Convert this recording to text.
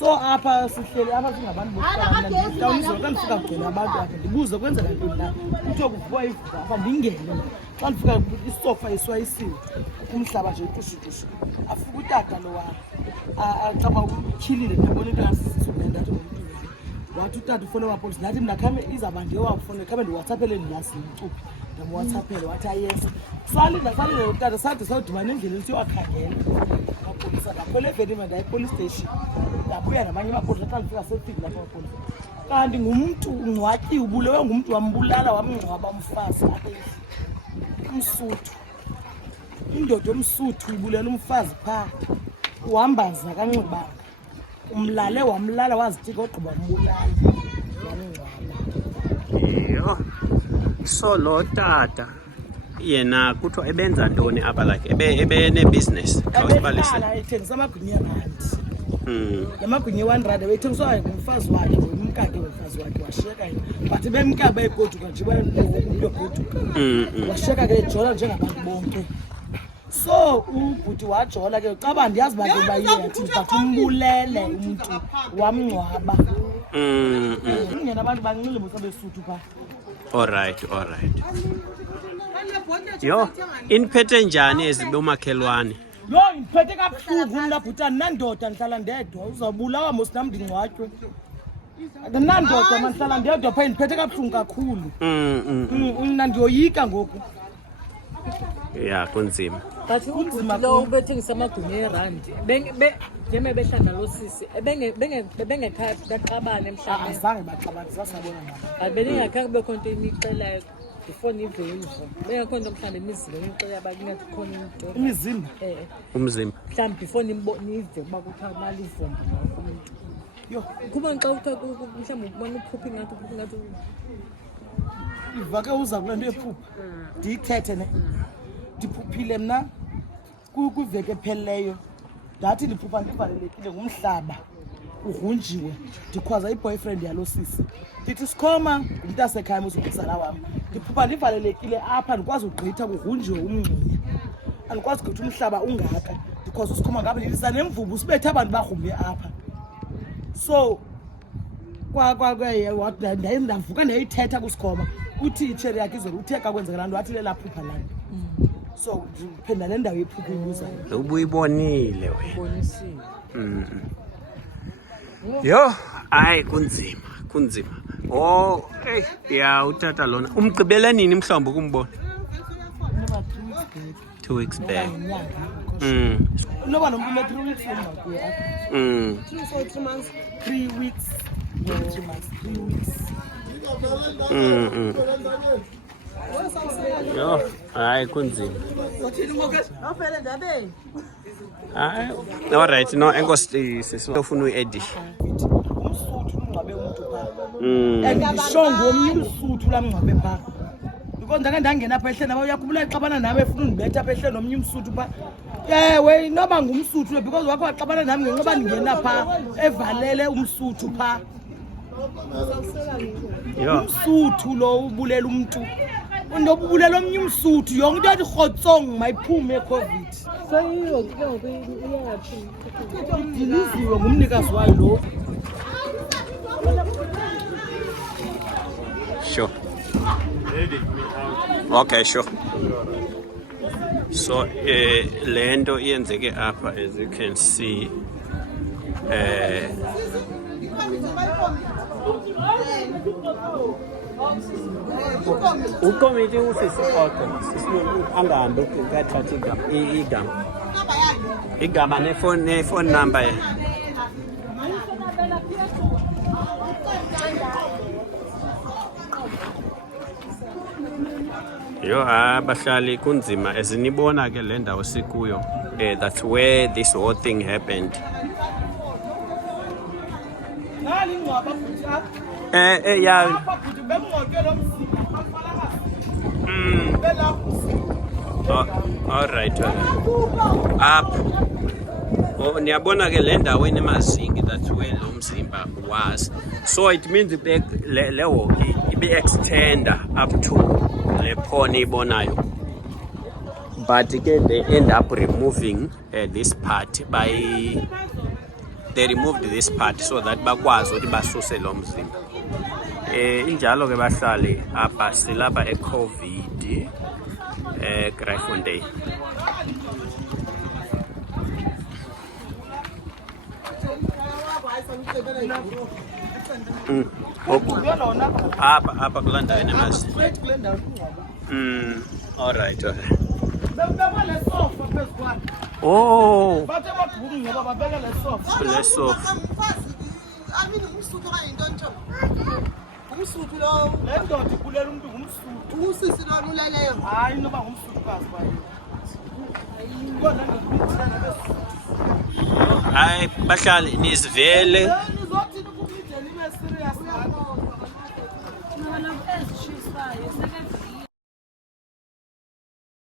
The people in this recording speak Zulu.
So apha sihleli apha singabantu bokuqala ndifika kugcina abantu apha ndibuze kwenzeka ntoni na kuthiwa kuvukwa ivuka apha ndingene xa ndifika isofa iswayisiwe umhlaba nje itushutushu afika utata lo wapha acaba utyhilile ndabona into yasisiso ndathi ngomntu wathi utata ufone wapolisi ndathi mna khame izawuba ndiyowafone khame ndiwhatsappele ndiyasi mcuphi ndamwhatsappele wathi ayesa salinda utata sade sayodibana endleleni siyowakhangela amapolisa ndakhwela evenima ndaye police station ndabuya namanye amapolisa xa ndifika sefiki lapha amapolisa kanti ngumntu ungcwatyiwe ubulewe ngumntu wambulala wamngcwaba umfazi umsuthu indoda omsuthu ibulela umfazi phaa uhambaza kanxibanga umlale wamlala wazitika ogqiba mbulala yho so lo tata yena kuthiwa ebenza ntoni apha like ebene-business ethengisa amagwinya randi amagwinya e-1 wayethengiswa ngumfazi wakhe umkake womfazi wakhe washiyeka but bemkake bayigoduka nje bayogoduka washiyeka ke ejola njengabantu bonke so ubhuti wajola ke caba ndiyazi bantu bayiyathi but umbulele umuntu wamngcwaba ngena abantu banxile mosabesuthu pha alright yo iniphethe njani ezibomakhelwane yo ngiphethe kabuhlungu mna bhutani nandoda ndihlala ndedwa uzawubulawa mos nam ndingcwatywe nandoda mandihlala ndedwa pha ndiphethe kabuhlungu kakhulu mna ndiyoyika ngoku ya kunzima but unzima lo ubethengisa amagwinya erandi njeme behlala lo sisi bengekhayo baqabane emhlabeni azange baxabane sasabona nabo beningakhange kubekho nto inixelayo before nive imvo bengekho nto mhlawumbe imizimba enixela bakungathi khona into imizimba umzimba mhlawumbe before nive ukuba kuthiwa mali ivombi yo kuba xa uthiwa mhlawumbe ubona uphupha ingathi ivake uza kule nto ephupha ndiyithethe ne ndiphuphile mna kwiveki ephelileyo ndathi ndiphupha ndivalelekile ngumhlaba ugrunjiwe ndikhwaza iboyfriend yalo sisi ndithi sikhoma ngumntu asekhaya mosukuzala wam ndiphupha ndivalelekile apha ndikwazi ugqitha kugrunjiwe umngxunya andikwazi ugqitha umhlaba ungaka ndikhwaza usikhoma ngapha ndidisa nemvubu sibethe abantu bagrumbe apha so ndavuka ndayithetha kusikhoma uthi itsheri yakhe izolo uthe ka kwenzeka laa nto wathi lela phupha laa nto so ndiphinda le ndawo yephupha ibuzayo ubuyibonile wena yo hayi kunzima ya utata lona umgqibele nini mhlawumbi ukumbona 2 weeks back noba nomntu le-3 weeks engakuye apha 3 weeks 3 weeks yo hayi kunzima alright no enkosi sifuna uyi-edisha umsuthu ungcwabe umntu phaa andisho ngomnye umsuthu lamngcwabe phaa because ndake ndangena apha ehleni aba uyakhumbula xabana nawe efuna undibetha apha ehleni nomnye umsuthu phaa ewe inoba ngumsuthu lo because wakho waxabana nami ngenxa ndingena phaa evalele umsuthu phaa umsuthu lo ubulela umntu undobubulela omnye umsuthu yonke into yathi rhotsong mayiphume ecovid idiliziwe ngumnikazi wayo lo sure okay sure so le nto iyenzeke apha as you can see ukomiti usisikhokho angahambi ukathatha igama nefone number yo abahlali kunzima ezinibona ke le ndawo sikuyo that's where this whole thing happened yeah all right up niyabona ke le ndawo enemazingi that's where lo mzimba was so it means le walkie ibe-extender up to le khona ibonayo but ke they end up removing this part they removed this part so that bakwazi ukuthi basuse lo mzimba. Injalo ke bahlali apha silapha eCovid Kraaifontein. Apha kulaa ndawo enemazinga. All right. Oh, le sofa. Umsutu lo le ndoda ikulela umuntu ngumsutu usisi lo luleleyo hayi noba ngumsutukazi bayo Hayi bahlali nizivele